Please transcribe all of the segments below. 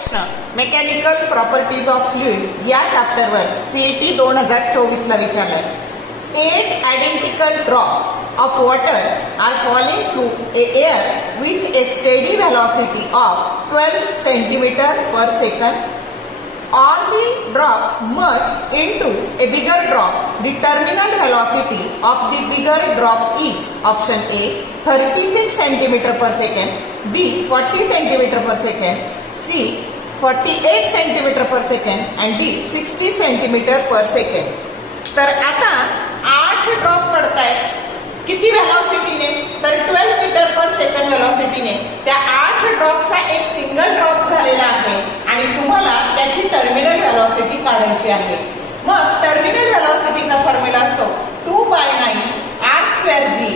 प्रश्न mechanical properties of fluid या चॅप्टरवर CET 2024 ला विचारलाय. 8 identical drops of water are falling through a air with a steady velocity of 12 centimetre per second. All the drops merge into a bigger drop. The terminal velocity of the bigger drop is option A 36 cm per second, B 40 cm per second, C 48 cm per second and D 60 cm per second. तर आता 8 drop पडतायत. किती व्हेलॉसिटीने? तर 12 metre पर second व्हेलॉसिटीने. त्या 8 ड्रॉपचा एक single drop झालेला आहे आणि तुम्हाला त्याची टर्मिनल व्हेलॉसिटी काढायची आहे. मग टर्मिनल व्हेलॉसिटीचा फॉर्म्युला असतो 2/9 r²g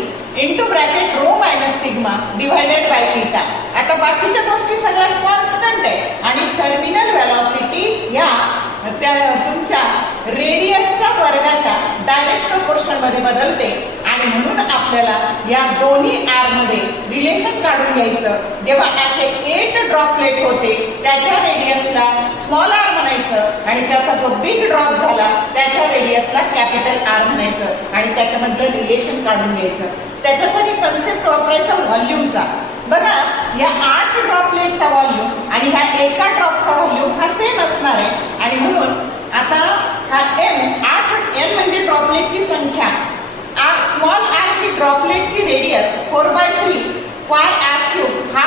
into bracket rho minus sigma divided by theta. आता बाकीच्या गोष्टी सगळ्या कॉन्स्टंट आहे आणि टर्मिनल व्हेलॉसिटी ह्या त्या तुमच्या रेडियसच्या वर्गाच्या डायरेक्ट प्रोपोर्शन मध्ये बदलते आणि म्हणून आपल्याला या दोन्ही आर मध्ये रिलेशन काढून घ्यायचं. जेव्हा असे 8 ड्रॉपलेट होते त्याच्या रेडियसला स्मॉल आर म्हणायचं आणि त्याचा जो बिग ड्रॉप झाला त्याच्या रेडियसला कॅपिटल आर म्हणायचं आणि त्याच्यामधलं रिलेशन काढून घ्यायचं. त्याच्यासाठी कन्सेप्ट वापरायचा व्हॉल्यूमचा. बघा या 8 ड्रॉपलेटचा व्हॉल्यूम आणि ह्या एका ड्रॉपचा व्हॉल्यूम हा सेम असणार आहे आणि म्हणून आता हा n म्हणजे ड्रॉपलेटची संख्या, स्मॉल r ही ड्रॉपलेटची रेडियस 4/3 पाय r³ हा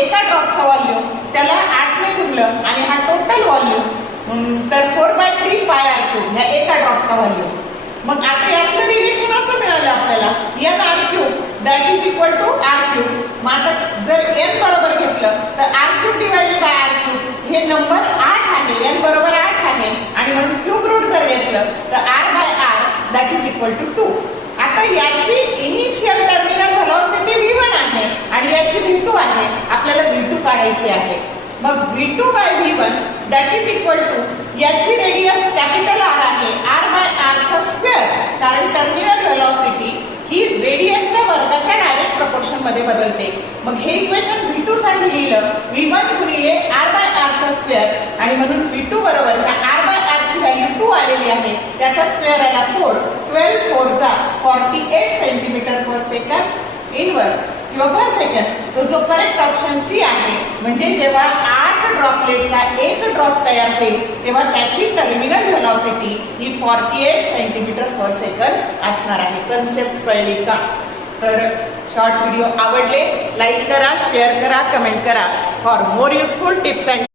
एका ड्रॉपचा व्हॉल्यूम, त्याला 8 ने गुणलं आणि हा टोटल व्हॉल्यूम, तर 4/3 पाय r³ ह्या एका ड्रॉपचा व्हॉल्यूम. मग आता यातलं रिलेशन असं मिळालं आपल्याला n r³ that is equal to r³. मग आता जर n बरोबर घेतलं तर r³ डिवायडेड बाय r³ हे नंबर 8 आहे, n बरोबर 8 आहे आणि म्हणून क्यूब रूट जर घेतलं तर r/r that is equal to 2. आता याची इनिशियल टर्मिनल व्हेलॉसिटी v1 आहे आणि याची v2 आहे. आपल्याला v2 काढायची आहे. मग v2 by v1 that is equal to याची रेडियस कॅपिटल R आहे, r/r चा स्क्वेअर, कारण टर्मिनल व्हेलॉसिटी ही रेडियसच्या वर्गाच्या डायरेक्ट प्रोपोर्शन मध्ये बदलते. मग हे इक्वेशन v2 साठी लिहिलं v1 गुणिले r/r चा स्क्वेअर आणि म्हणून v2 बरोबर ह्या r/r ची व्हॅल्यू 2 आलेली आहे, त्याचा स्क्वेअर आला 4. 12 4 जा 48 सेंटीमीटर पर सेकंड इनवर्स किंवा पर सेकंड. तो जो करेक्ट ऑप्शन सी आहे. म्हणजे जेव्हा 8 ड्रॉपलेटचा एक ड्रॉप तयार होईल तेव्हा त्याची टर्मिनल व्हेलॉसिटी ही 48 सेंटीमीटर पर सेकंड असणार आहे. कन्सेप्ट कळली का? तर शॉर्ट व्हिडिओ आवडले लाईक करा, शेअर करा, कमेंट करा. For more useful tips and